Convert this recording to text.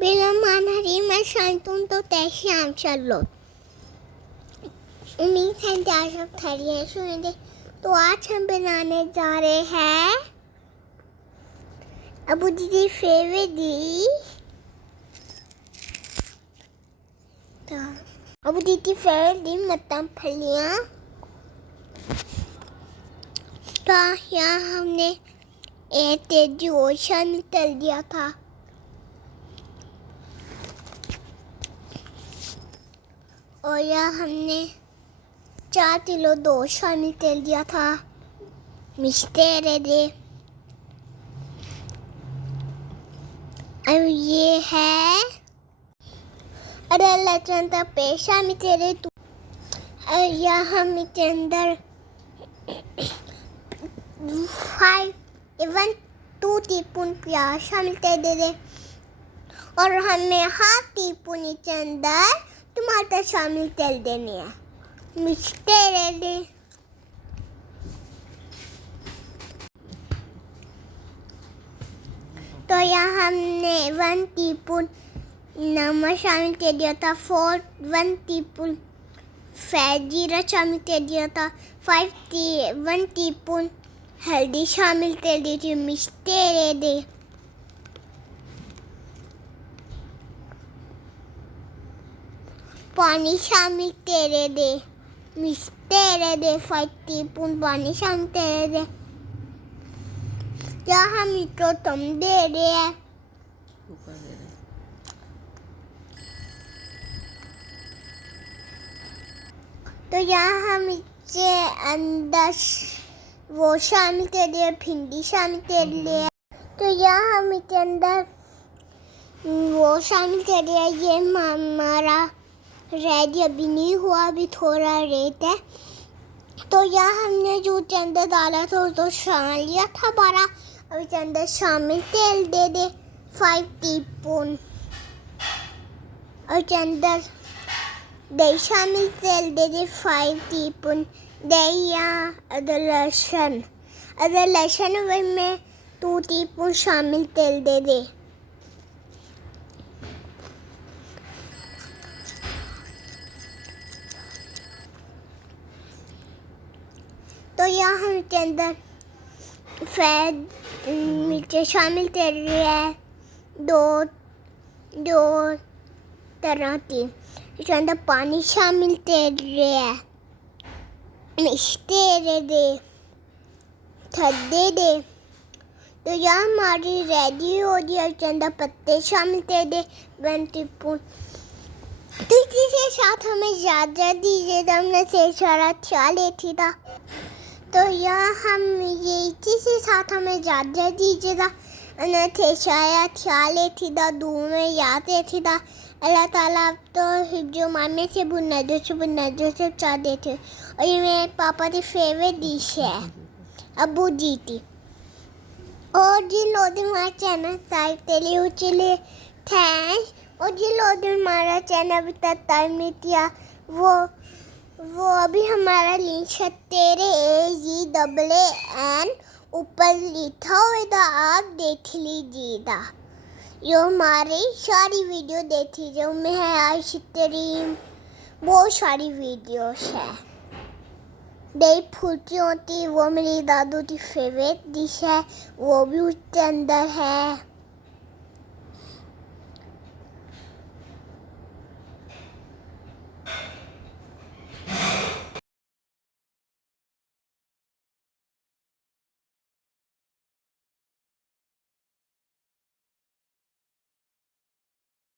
बिना मानहरी मैं तुम तो शाम चलो। उम्मीद है कि आप सब खैरियत से होंगे। तो आज हम बनाने जा रहे हैं अबू जी फेवरेट डिश। अबू जी की फेवरेट डिश मतलब फलियां। तो यहाँ हमने एक तेजी ओशन तल दिया था और यहाँ हमने 4 किलो 2 शामिल तेल दिया था। मिस्टे दे और ये है अरे लहसुन का पेस्ट शामिल तेरे तो और यहाँ हम इसके अंदर 2 टीस्पून प्याज शामिल कर दे दे और हमें हाफ टीस्पून इसके अंदर टमाटर शामिल कर देने हैं। मिक्सते दे तो यहाँ हमने 1 टीस्पून नमक शामिल कर दिया था, 1 टीस्पून फ्रेश जीरा शामिल कर दिया था, 1 टीस्पून हल्दी शामिल कर दी थी। मिक्सते दे पानी शामिल तेरे दे मिक्सते दे 5 टीस्पून पानी शामिल तेरे दे। क्या हम इसको तुम दे रहे हैं तो यहाँ हम इसके अंदर वो शामिल कर दिए, भिंडी शामिल कर लिए। तो यहाँ हम इसके अंदर वो शामिल कर दिया। ये हमारा रेडी अभी नहीं हुआ, अभी थोड़ा रेत है। तो यहाँ हमने जो इसके अंदर डाला था तो छान लिया था 12। अब इसके अंदर शामिल तेल दे दे 5 टीस्पून और इसके अंदर दही शामिल तेल दे दे 5 टीस्पून। दही या अदरक लहसुन में 2 टीस्पून शामिल तेल दे दे। तो यहाँ हम इसके अंदर मिर्चें शामिल कर रहे हैं 2 तरह की। इसके अंदर पानी शामिल कर रहे हैं। मिक्सते दे थद्दे दे। तो यहाँ हमारी रेडी हो गई। इसके अंदर पत्ते शामिल कर दे 1 टीस्पून। तो इसी के साथ हमें ज़्यादा दीजिए तो हमने से सारा ख्याल लेती था। तो यहाँ हम ये इसी के साथ हमें ज़्यादा दीजिएगा उन्हें थे सारा ख्याल लेती था दूर में याद लेती था। अल्लाह ताला तो जो मामे से बुनजो से चाह देते। और ये मेरे पापा की फेवरेट डिश है अबू जी की। और जिन लोगों ने हमारा चैनल सब्सक्राइब के लिए चलिए थैंक्स। और जिन लोगों ने हमारा चैनल अभी तक टाइम नहीं किया वो अभी हमारा लिंक है TEREAGAAN ऊपर लिखा होगा, आप देख लीजिएगा। जो हमारी सारी वीडियो देख लीजिए, उनमें है आइसक्रीम, बहुत सारी वीडियोस है। दही फूटी होती वो मेरी दादू की फेवरेट डिश है, वो भी उसके अंदर है।